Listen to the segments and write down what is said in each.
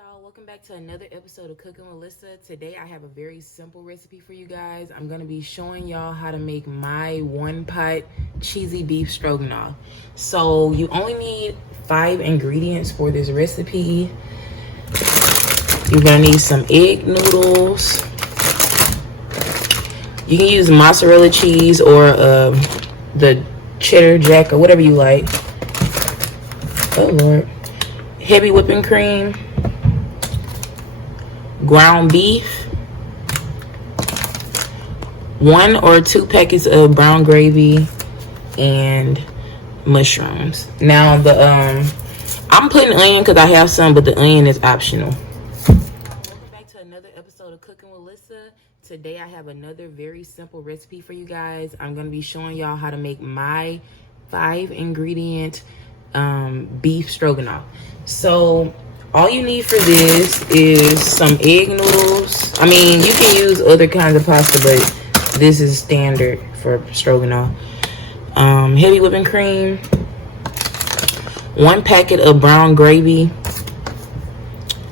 y'all, welcome back to another episode of Cooking with Lyssa. Today I have a very simple recipe for you guys. I'm going to be showing y'all how to make my one pot cheesy beef stroganoff. So you only need 5 ingredients for this recipe. You're going to need some egg noodles. You can use mozzarella cheese or the cheddar jack or whatever you like. Oh Lord. Heavy whipping cream, ground beef, 1 or 2 packets of brown gravy, and mushrooms. Now I'm putting onion because I have some, but the onion is optional. Welcome back to another episode of Cooking with Lyssa. Today I have another very simple recipe for you guys. I'm going to be showing y'all how to make my 5 ingredient beef stroganoff. So all you need for this is some egg noodles. I mean, you can use other kinds of pasta, but this is standard for stroganoff. Heavy whipping cream, 1 packet of brown gravy,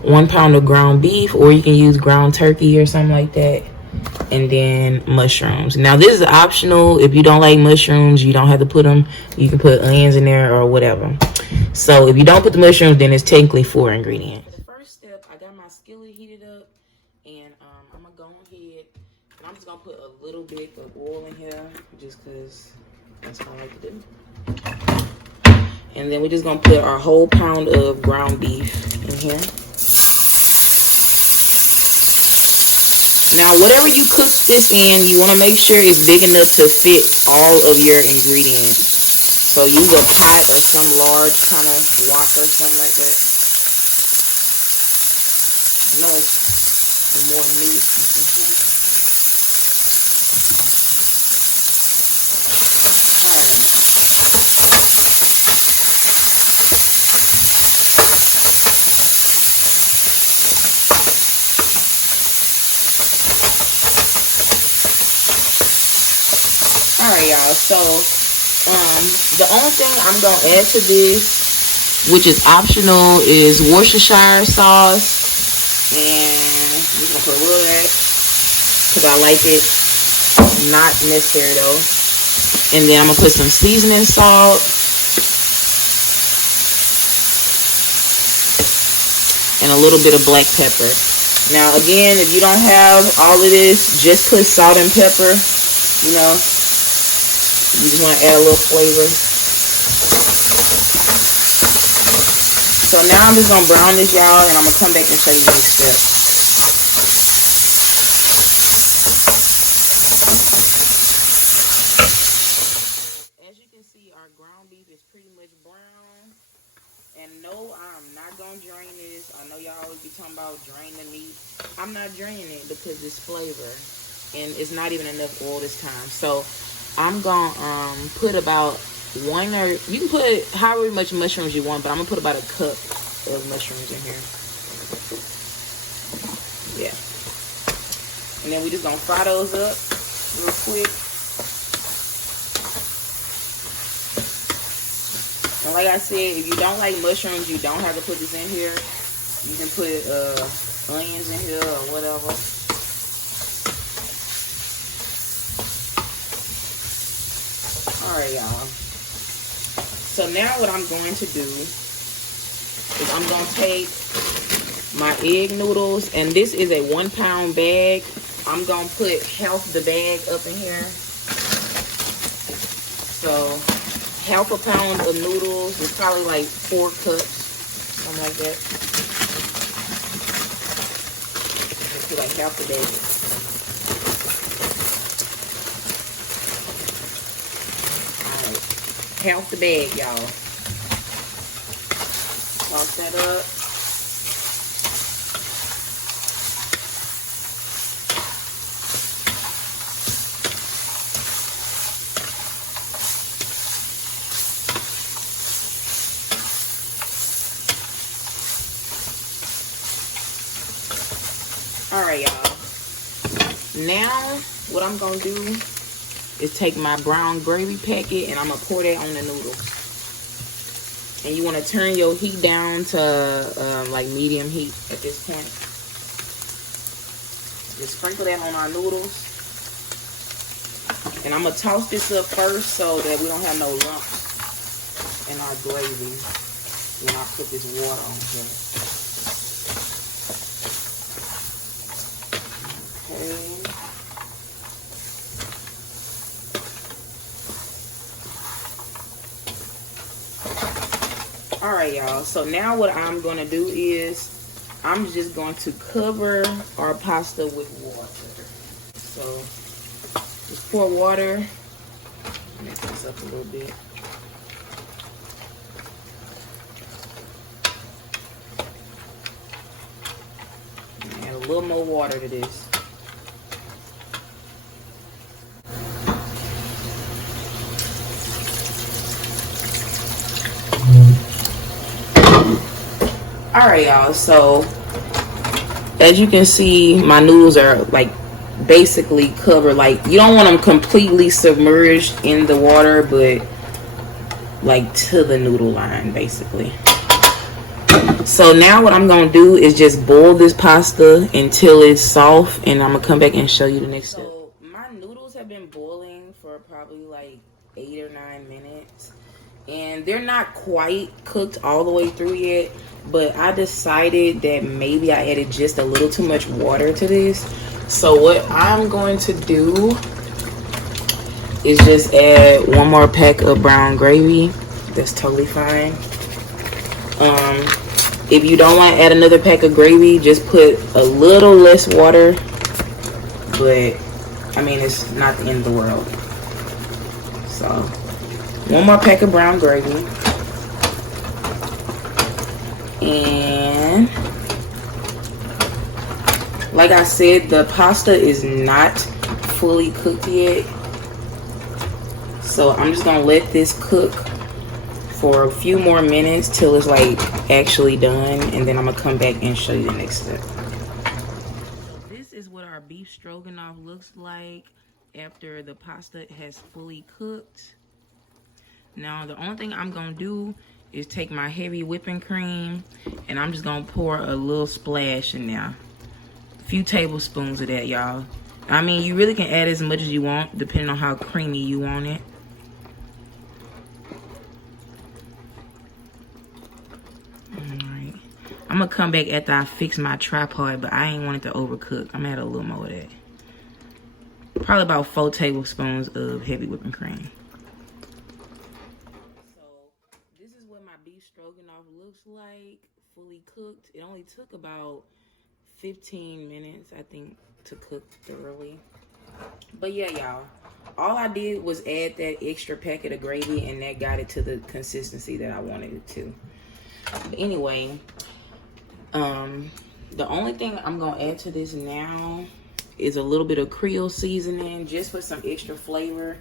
1 pound of ground beef, or you can use ground turkey or something like that, and then mushrooms. Now this is optional. If you don't like mushrooms, you don't have to put them. You can put onions in there or whatever. So if you don't put the mushrooms, then it's technically 4 ingredients. The first step, I got my skillet heated up, and I'm gonna go ahead and I'm just gonna put a little bit of oil in here just because that's what I like to do. And then we're just gonna put our whole pound of ground beef in here. Now, whatever you cook this in, you want to make sure it's big enough to fit all of your ingredients. So use a pot or some large kind of wok or something like that. No, some more meat. Alright, y'all, so the only thing I'm gonna add to this, which is optional, is Worcestershire sauce, and I'm just gonna put a little of that because I like it. Not necessary though. And then I'm gonna put some seasoning salt and a little bit of black pepper. Now again, if you don't have all of this, just put salt and pepper. You know, you just want to add a little flavor. So now I'm just going to brown this, y'all, and I'm going to come back and show you the next step. As you can see, our ground beef is pretty much brown. And no, I'm not going to drain this. I know y'all always be talking about drain the meat. I'm not draining it because it's flavor. And it's not even enough oil this time. So I'm going to put about 1, or you can put however much mushrooms you want, but I'm going to put about a cup of mushrooms in here. Yeah. And then we just going to fry those up real quick. And like I said, if you don't like mushrooms, you don't have to put this in here. You can put onions in here or whatever. Alright, y'all. So now what I'm going to do is I'm going to take my egg noodles, and this is a 1 pound bag. I'm going to put half the bag up in here. So half a pound of noodles is probably like 4 cups, something like that. Just put like half the bag. Half the bag, y'all. Toss that up. Alright, y'all. Now, what I'm going to do is take my brown gravy packet and I'm going to pour that on the noodles. And you want to turn your heat down to like medium heat at this point. Just sprinkle that on our noodles. And I'm going to toss this up first so that we don't have no lumps in our gravy when I put this water on here. Okay. Alright, y'all. So now what I'm going to do is I'm just going to cover our pasta with water. So just pour water. Mix this up a little bit. And add a little more water to this. Alright, y'all, so as you can see, my noodles are like basically covered. Like, you don't want them completely submerged in the water, but like to the noodle line basically. So now what I'm gonna do is just boil this pasta until it's soft, and I'm gonna come back and show you the next step. So my noodles have been boiling for probably like 8 or 9 minutes, and they're not quite cooked all the way through yet, but I decided that maybe I added just a little too much water to this. So what I'm going to do is just add 1 more pack of brown gravy. That's totally fine. If you don't want to add another pack of gravy, just put a little less water, but I mean, it's not the end of the world. So 1 more pack of brown gravy. And like I said, the pasta is not fully cooked yet. So I'm just gonna let this cook for a few more minutes till it's like actually done, and then I'm gonna come back and show you the next step. So this is what our beef stroganoff looks like after the pasta has fully cooked. Now the only thing I'm gonna do is take my heavy whipping cream, and I'm just gonna pour a little splash in there. A few tablespoons of that, y'all. I mean, you really can add as much as you want depending on how creamy you want it. Alright. I'm gonna come back after I fix my tripod, but I ain't want it to overcook. I'm gonna add a little more of that. Probably about 4 tablespoons of heavy whipping cream. This is what my beef stroganoff looks like, fully cooked. It only took about 15 minutes, I think, to cook thoroughly. But yeah, y'all, all I did was add that extra packet of gravy, and that got it to the consistency that I wanted it to. But anyway, the only thing I'm gonna add to this now is a little bit of Creole seasoning, just for some extra flavor.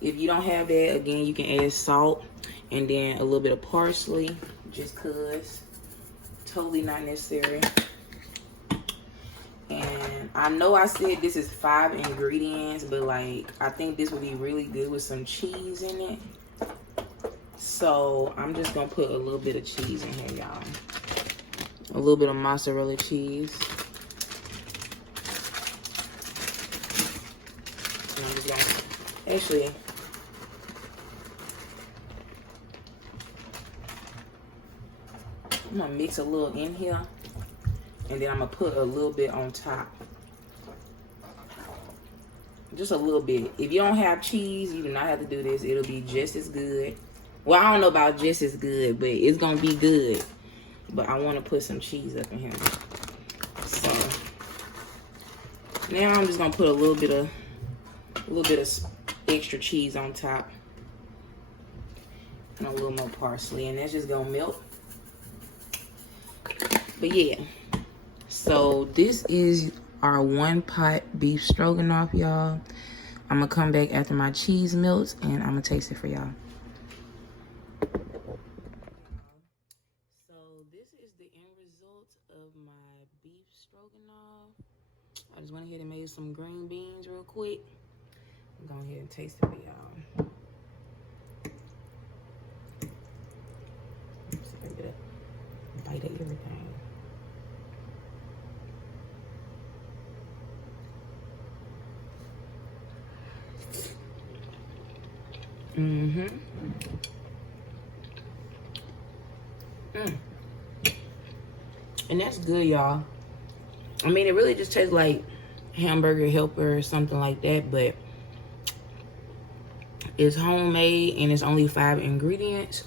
If you don't have that, again, you can add salt, and then a little bit of parsley, just cause. Totally not necessary. And I know I said this is 5 ingredients, but like, I think this would be really good with some cheese in it. So I'm just gonna put a little bit of cheese in here, y'all. A little bit of mozzarella cheese. And I'm just gonna, actually, I'm gonna mix a little in here, and then I'm gonna put a little bit on top. Just a little bit. If you don't have cheese, you do not have to do this. It'll be just as good. Well, I don't know about just as good, but it's gonna be good. But I want to put some cheese up in here. So now I'm just gonna put a little bit of extra cheese on top, and a little more parsley, and that's just gonna melt. But yeah, so this is our 1-pot beef stroganoff, y'all. I'm gonna come back after my cheese melts, and I'm gonna taste it for y'all. So this is the end result of my beef stroganoff. I just went ahead and made some green beans real quick. I'm going ahead and taste it for y'all. bite of everything. And that's good, y'all. I mean, it really just tastes like hamburger helper or something like that, but it's homemade and it's only 5 ingredients.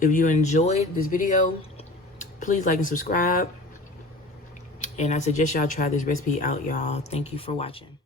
If you enjoyed this video, please like and subscribe. And I suggest y'all try this recipe out, y'all. Thank you for watching.